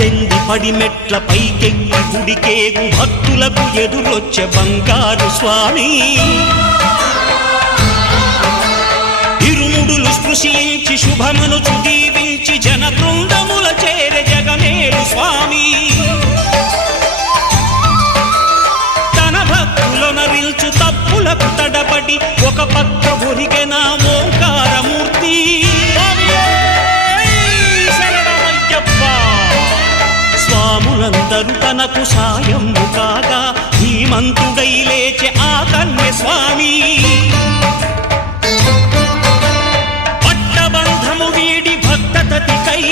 పద్దెనిమిది పడిమెట్ల పైకెక్కి గుడికేగు భక్తులకు ఎదురొచ్చే బంగారు స్వామి ఇరుముడులు స్పృశించి శుభమనుచు దీవించి జన బృందముల చేరే జగమేలు స్వామి తన భక్తులనరిల్చు తప్పులకు తడబడి ఒక పక్క ఒరిగెన ఓంకారమూర్తి స్వాములందరూ తనకు సాయము కాగా ధీమంతుడై లేచే ఆ కన్య స్వామి పట్టబంధము వీడి భక్తతతికై